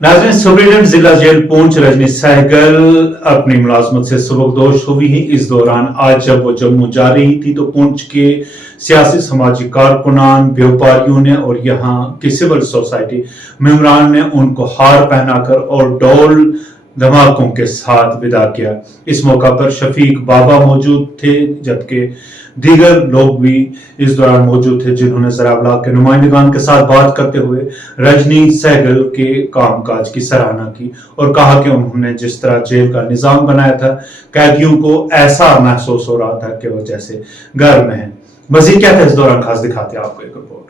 नाज़रीन, सुप्रीडेंट जिला जेल पुंछ रजनी सहगल अपनी मुलाजमत से सबकदोश हुई हैं। इस दौरान आज जब वो जम्मू जा रही थी तो पुंछ के सियासी समाजी कारकुनान, व्यापारियों ने और यहाँ की सिविल सोसाइटी मेम्बरान ने उनको हार पहनाकर और ढोल धमाकों के साथ विदा किया। इस मौका पर शफीक बाबा मौजूद थे, जबकि दीगर लोग भी इस दौरान मौजूद थे, जिन्होंने ज़राब के नुमाइंदगान के साथ बात करते हुए रजनी सहगल के कामकाज की सराहना की और कहा कि उन्होंने जिस तरह जेल का निजाम बनाया था, कैदियों को ऐसा महसूस हो रहा था कि वो जैसे घर में है। मजीद क्या था इस दौरान, खास दिखाते हैं आपको एक रिपोर्ट।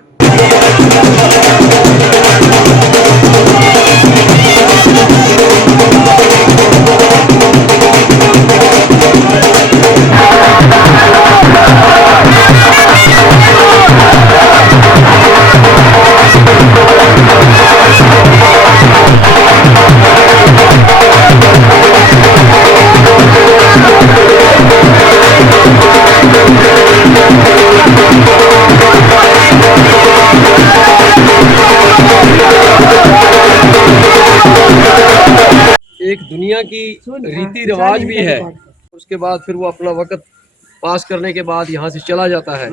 एक दुनिया की रीति रिवाज भी है। उसके बाद फिर वो अपना वक्त पास करने के बाद यहाँ से चला जाता है।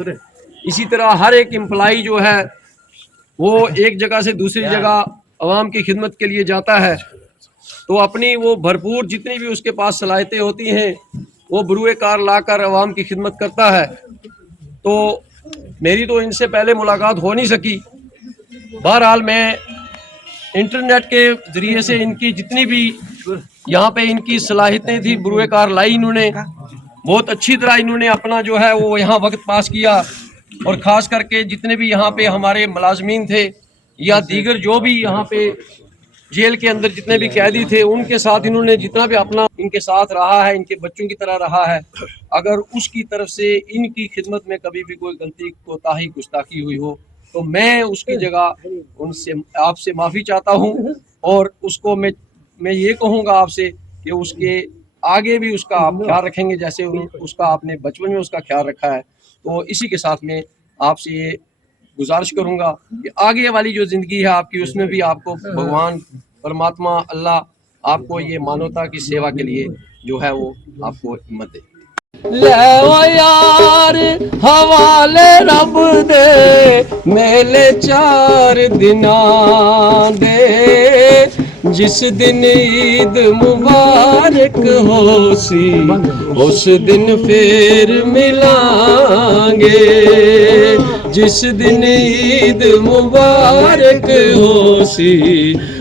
इसी तरह हर एक एम्प्लाई जो है वो एक जगह से दूसरी जगह आवाम की खिदमत के लिए जाता है, तो अपनी वो भरपूर जितनी भी उसके पास सलाहियतें होती हैं वो बरूए कार लाकर आवाम की खिदमत करता है। तो मेरी तो इनसे पहले मुलाकात हो नहीं सकी। बहरहाल मैं इंटरनेट के जरिए से इनकी जितनी भी यहाँ पे इनकी सलाहियतें थी बरूए कार लाई इन्होंने, बहुत अच्छी तरह इन्होंने अपना जो है वो यहाँ वक्त पास किया। और ख़ास करके जितने भी यहाँ पे हमारे मुलाजमीन थे या दीगर जो भी यहाँ पे जेल के अंदर जितने भी कैदी थे, उनके साथ इन्होंने जितना भी अपना इनके साथ रहा है, इनके बच्चों की तरह रहा है। अगर उसकी तरफ से इनकी खिदमत में कभी भी कोई गलती, कोताही, गुस्ताखी हुई हो तो मैं उसकी जगह उनसे आपसे माफ़ी चाहता हूँ। और उसको मैं ये कहूँगा आपसे कि उसके आगे भी उसका आप ख्याल रखेंगे जैसे उसका आपने बचपन में उसका ख्याल रखा है। तो इसी के साथ में आपसे ये गुजारिश करूँगा कि आगे वाली जो ज़िंदगी है आपकी, उसमें भी आपको भगवान परमात्मा अल्लाह आपको ये मानवता की सेवा के लिए जो है वो आपको हिम्मत दे। ले यार हवाले रब दे मेले 4 दिना दे, जिस दिन ईद मुबारक हो सी उस दिन फिर मिलांगे, जिस दिन ईद मुबारक हो सी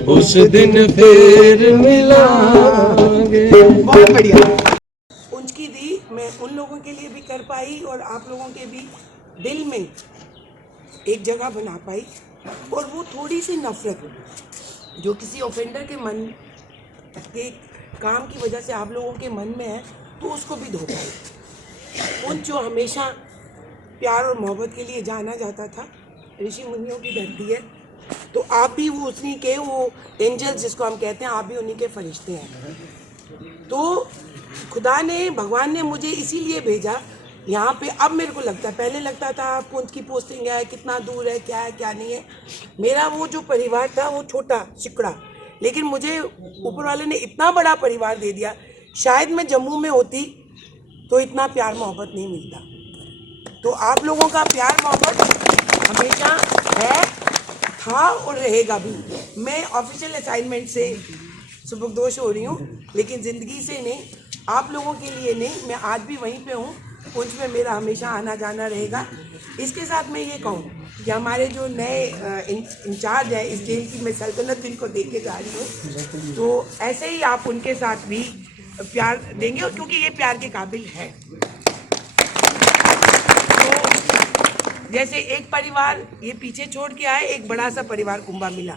उस दिन फिर मिलांगे। बहुत बढ़िया उनकी दी मैं उन लोगों के लिए भी कर पाई और आप लोगों के भी दिल में एक जगह बना पाई। और वो थोड़ी सी नफरत जो किसी ऑफेंडर के मन के काम की वजह से आप लोगों के मन में है, तो उसको भी धो पाई। उन जो हमेशा प्यार और मोहब्बत के लिए जाना जाता था, ऋषि मुनियों की धरती है, तो आप भी वो उन्हीं के वो एंजल्स जिसको हम कहते हैं, आप भी उन्हीं के फरिश्ते हैं। तो खुदा ने, भगवान ने मुझे इसीलिए भेजा यहाँ पे। अब मेरे को लगता है, पहले लगता था पुंछ की पोस्टिंग है, कितना दूर है, क्या है क्या नहीं है। मेरा वो जो परिवार था वो छोटा चिकड़ा, लेकिन मुझे ऊपर वाले ने इतना बड़ा परिवार दे दिया। शायद मैं जम्मू में होती तो इतना प्यार मोहब्बत नहीं मिलता। तो आप लोगों का प्यार मोहब्बत हमेशा है, था और रहेगा भी। मैं ऑफिशियल असाइनमेंट से सुबकदोश हो रही हूँ, लेकिन ज़िंदगी से नहीं, आप लोगों के लिए नहीं। मैं आज भी वहीं पे हूँ, पुंछ में मेरा हमेशा आना जाना रहेगा। इसके साथ मैं ये कहूँ कि हमारे जो नए इंचार्ज है इस जेल की, मैं सल्तनत इनको दे के जा रही हूँ, तो ऐसे ही आप उनके साथ भी प्यार देंगे, और क्योंकि ये प्यार के काबिल है। तो जैसे एक परिवार ये पीछे छोड़ के आए, एक बड़ा सा परिवार कुंभा मिला।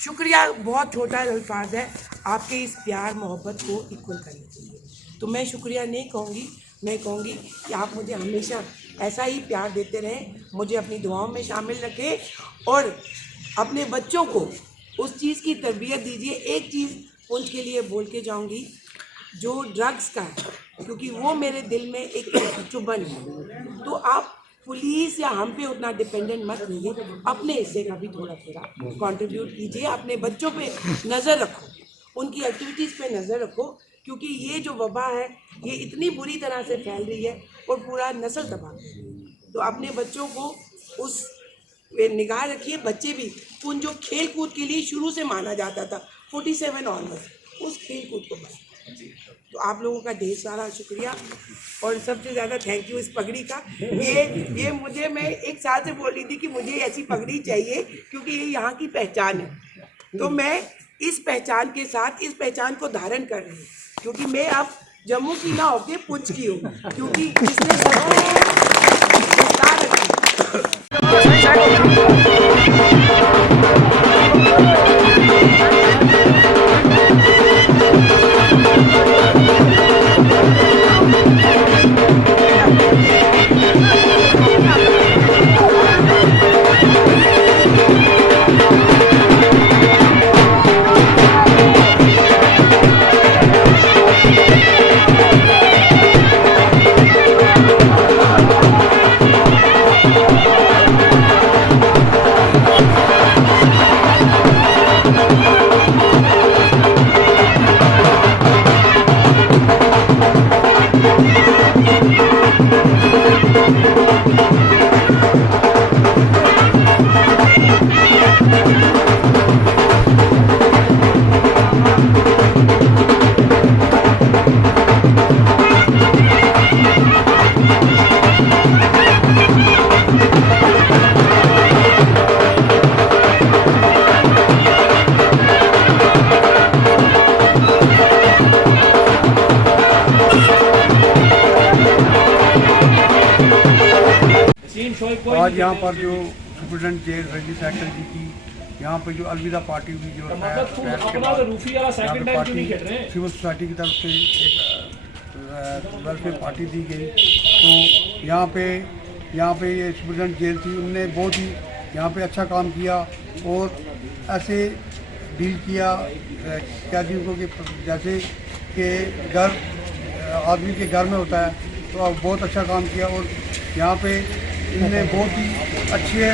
शुक्रिया बहुत छोटा अल्फाज है, आपके इस प्यार मोहब्बत को इक्वल करने के लिए। तो मैं शुक्रिया नहीं कहूँगी, मैं कहूँगी कि आप मुझे हमेशा ऐसा ही प्यार देते रहें, मुझे अपनी दुआओं में शामिल रखें और अपने बच्चों को उस चीज़ की तरबियत दीजिए। एक चीज़ पुंछ के लिए बोल के जाऊँगी, जो ड्रग्स का है, क्योंकि वो मेरे दिल में एक चुभन है। तो आप पुलिस या हम पे उतना डिपेंडेंट मत रहिए, अपने हिस्से का भी थोड़ा थोड़ा कंट्रीब्यूट कीजिए, अपने बच्चों पे नज़र रखो, उनकी एक्टिविटीज़ पे नज़र रखो, क्योंकि ये जो वबा है ये इतनी बुरी तरह से फैल रही है और पूरा नस्ल तबाह कर रही है। तो अपने बच्चों को उस पे निगाह रखिए। बच्चे भी उन जो खेल कूद के लिए शुरू से माना जाता था 47 ऑनवर्स, उस खेल कूद को बस। तो आप लोगों का ढेर सारा शुक्रिया और सबसे ज़्यादा थैंक यू इस पगड़ी का। ये मुझे, मैं 1 साल से बोल रही थी कि मुझे ऐसी पगड़ी चाहिए क्योंकि ये यहाँ की पहचान है। तो मैं इस पहचान के साथ इस पहचान को धारण कर रही हूँ, क्योंकि मैं अब जम्मू की ना होके पुंछ की हूँ, क्योंकि इसने सबको विस्तार रखी। आज यहाँ पर जो सुप्रिटेंडेंट जेल रजनी सहगल जी की यहाँ पे जो अलविदा पार्टी हुई, जो है पार्टी सिविल सोसाइटी की तरफ से एक वेलफेयर पार्टी दी गई। तो यहाँ पे ये सुप्रिटेंडेंट जेल थी, उनने बहुत ही यहाँ पे अच्छा काम किया और ऐसे डील किया कैदियों को कि जैसे कि घर आदमी के घर में होता है, तो अब बहुत अच्छा काम किया। और यहाँ पे इनने बहुत ही अच्छे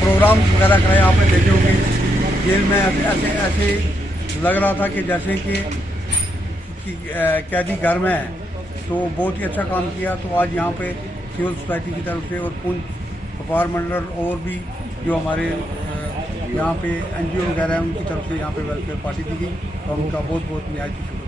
प्रोग्राम वगैरह कराए। आपने देखे होंगे जेल में ऐसे लग रहा था कि जैसे कि कैदी घर में है, तो बहुत ही अच्छा काम किया। तो आज यहाँ पे सिविल सोसाइटी की तरफ से और पुंछ व्यापार मंडल और भी जो हमारे यहाँ पे NGO वगैरह हैं, उनकी तरफ से यहाँ पे वेलफेयर पार्टी दी गई, तो उनका बहुत बहुत न्याय की शुक्रिया।